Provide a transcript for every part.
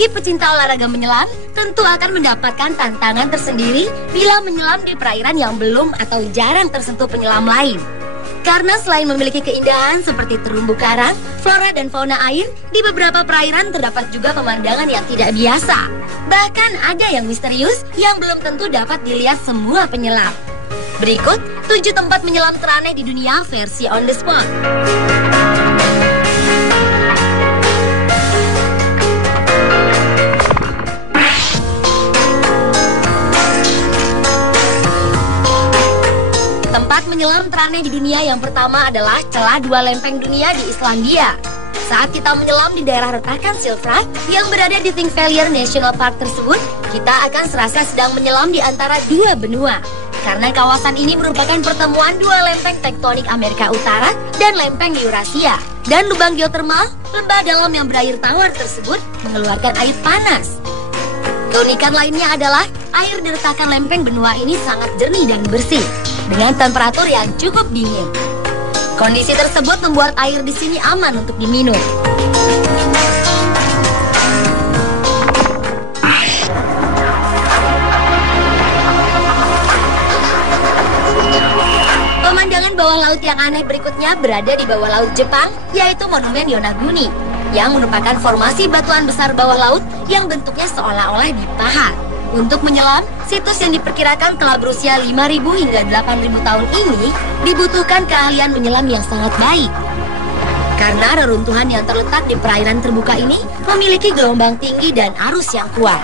Bagi pecinta olahraga menyelam, tentu akan mendapatkan tantangan tersendiri bila menyelam di perairan yang belum atau jarang tersentuh penyelam lain. Karena selain memiliki keindahan seperti terumbu karang, flora dan fauna air, di beberapa perairan terdapat juga pemandangan yang tidak biasa. Bahkan ada yang misterius yang belum tentu dapat dilihat semua penyelam. Berikut 7 tempat menyelam teraneh di dunia versi on the spot. Tempat menyelam teraneh di dunia yang pertama adalah celah 2 lempeng dunia di Islandia. Saat kita menyelam di daerah retakan Silfra yang berada di Thingvellir National Park tersebut, kita akan serasa sedang menyelam di antara 2 benua. Karena kawasan ini merupakan pertemuan 2 lempeng tektonik Amerika Utara dan lempeng Eurasia. Dan lubang geotermal, lembah dalam yang berair tawar tersebut, mengeluarkan air panas. Keunikan lainnya adalah air di retakan lempeng benua ini sangat jernih dan bersih, dengan temperatur yang cukup dingin. Kondisi tersebut membuat air di sini aman untuk diminum. Pemandangan bawah laut yang aneh berikutnya berada di bawah laut Jepang, yaitu Monumen Yonaguni, yang merupakan formasi batuan besar bawah laut yang bentuknya seolah-olah dipahat. Untuk menyelam, situs yang diperkirakan telah berusia 5.000 hingga 8.000 tahun ini dibutuhkan keahlian menyelam yang sangat baik. Karena reruntuhan yang terletak di perairan terbuka ini memiliki gelombang tinggi dan arus yang kuat.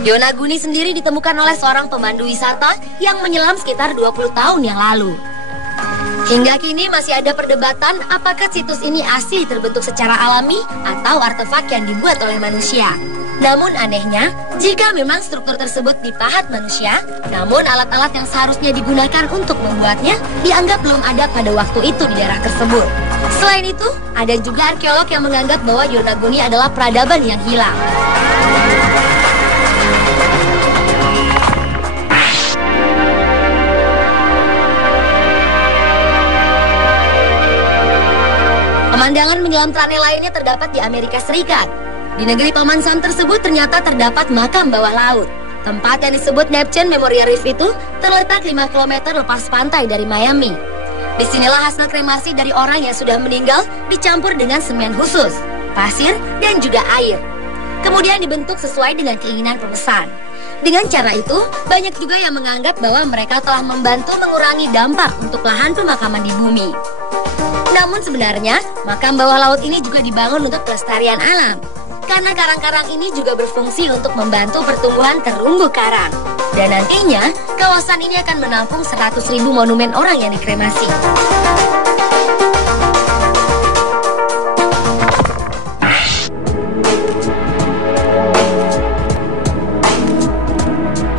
Yonaguni sendiri ditemukan oleh seorang pemandu wisata yang menyelam sekitar 20 tahun yang lalu. Hingga kini masih ada perdebatan apakah situs ini asli terbentuk secara alami atau artefak yang dibuat oleh manusia. Namun anehnya, jika memang struktur tersebut dipahat manusia, namun alat-alat yang seharusnya digunakan untuk membuatnya dianggap belum ada pada waktu itu di daerah tersebut. Selain itu, ada juga arkeolog yang menganggap bahwa Yonaguni adalah peradaban yang hilang. Pemandangan menyelam teraneh lainnya terdapat di Amerika Serikat. Di negeri Paman Sam tersebut ternyata terdapat makam bawah laut. Tempat yang disebut Neptune Memorial Reef itu terletak 5 km lepas pantai dari Miami. Disinilah hasil kremasi dari orang yang sudah meninggal dicampur dengan semen khusus, pasir, dan juga air. Kemudian dibentuk sesuai dengan keinginan pemesan. Dengan cara itu, banyak juga yang menganggap bahwa mereka telah membantu mengurangi dampak untuk lahan pemakaman di bumi. Namun sebenarnya, makam bawah laut ini juga dibangun untuk pelestarian alam. Karena karang-karang ini juga berfungsi untuk membantu pertumbuhan terumbu karang. Dan nantinya, kawasan ini akan menampung 100.000 monumen orang yang dikremasi.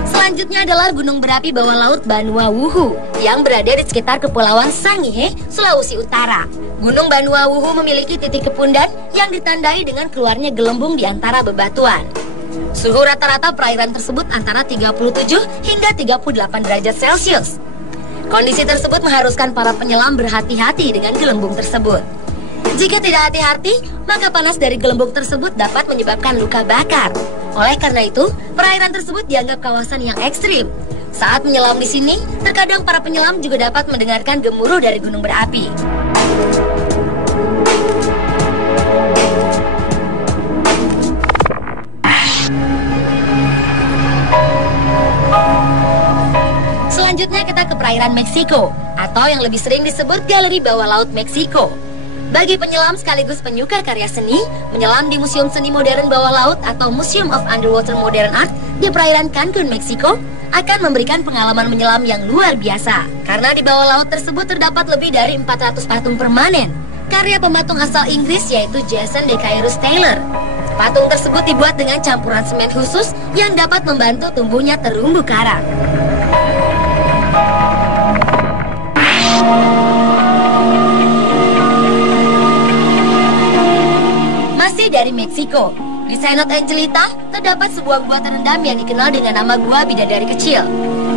Selanjutnya adalah gunung berapi bawah laut Banua Wuhu yang berada di sekitar Kepulauan Sangihe, Sulawesi Utara. Gunung Banua Wuhu memiliki titik kepundan yang ditandai dengan keluarnya gelembung di antara bebatuan. Suhu rata-rata perairan tersebut antara 37 hingga 38 derajat Celcius. Kondisi tersebut mengharuskan para penyelam berhati-hati dengan gelembung tersebut. Jika tidak hati-hati, maka panas dari gelembung tersebut dapat menyebabkan luka bakar. Oleh karena itu, perairan tersebut dianggap kawasan yang ekstrim. Saat menyelam di sini, terkadang para penyelam juga dapat mendengarkan gemuruh dari gunung berapi. Selanjutnya kita ke perairan Meksiko, atau yang lebih sering disebut Galeri Bawah Laut Meksiko. Bagi penyelam sekaligus penyuka karya seni, menyelam di Museum Seni Modern Bawah Laut atau Museum of Underwater Modern Art di perairan Cancun, Meksiko akan memberikan pengalaman menyelam yang luar biasa. Karena di bawah laut tersebut terdapat lebih dari 400 patung permanen, karya pematung asal Inggris yaitu Jason de Cayrus Taylor. Patung tersebut dibuat dengan campuran semen khusus yang dapat membantu tumbuhnya terumbu karang. Masih dari Meksiko, di Cenote Angelita terdapat sebuah gua terendam yang dikenal dengan nama Gua Bidadari Kecil,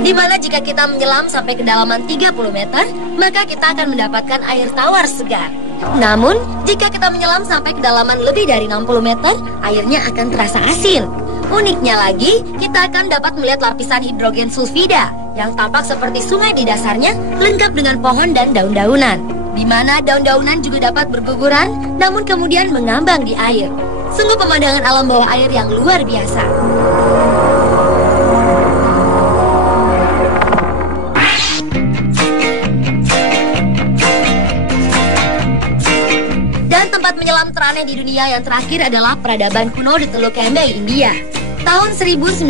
di mana jika kita menyelam sampai kedalaman 30 meter, maka kita akan mendapatkan air tawar segar. Namun, jika kita menyelam sampai kedalaman lebih dari 60 meter, airnya akan terasa asin. Uniknya lagi, kita akan dapat melihat lapisan hidrogen sulfida yang tampak seperti sungai di dasarnya, lengkap dengan pohon dan daun-daunan, di mana daun-daunan juga dapat berguguran, namun kemudian mengambang di air. Sungguh pemandangan alam bawah air yang luar biasa. Dan tempat menyelam teraneh di dunia yang terakhir adalah peradaban kuno di Teluk Kembang, India. Tahun 1999,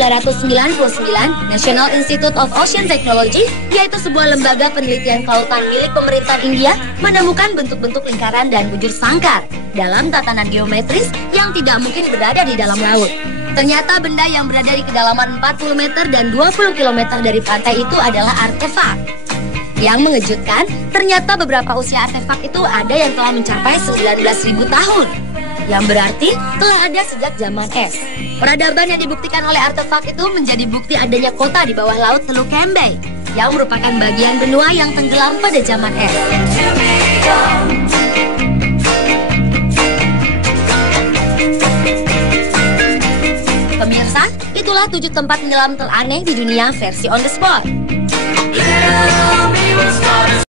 National Institute of Ocean Technology, yaitu sebuah lembaga penelitian kelautan milik pemerintah India, menemukan bentuk-bentuk lingkaran dan bujur sangkar dalam tatanan geometris yang tidak mungkin berada di dalam laut. Ternyata benda yang berada di kedalaman 40 meter dan 20 km dari pantai itu adalah artefak. Yang mengejutkan, ternyata beberapa usia artefak itu ada yang telah mencapai 19.000 tahun. Yang berarti telah ada sejak zaman es. Peradaban yang dibuktikan oleh artefak itu menjadi bukti adanya kota di bawah laut Teluk Kembang, yang merupakan bagian benua yang tenggelam pada zaman es. Pemirsa, itulah 7 tempat menyelam teraneh di dunia versi on the spot.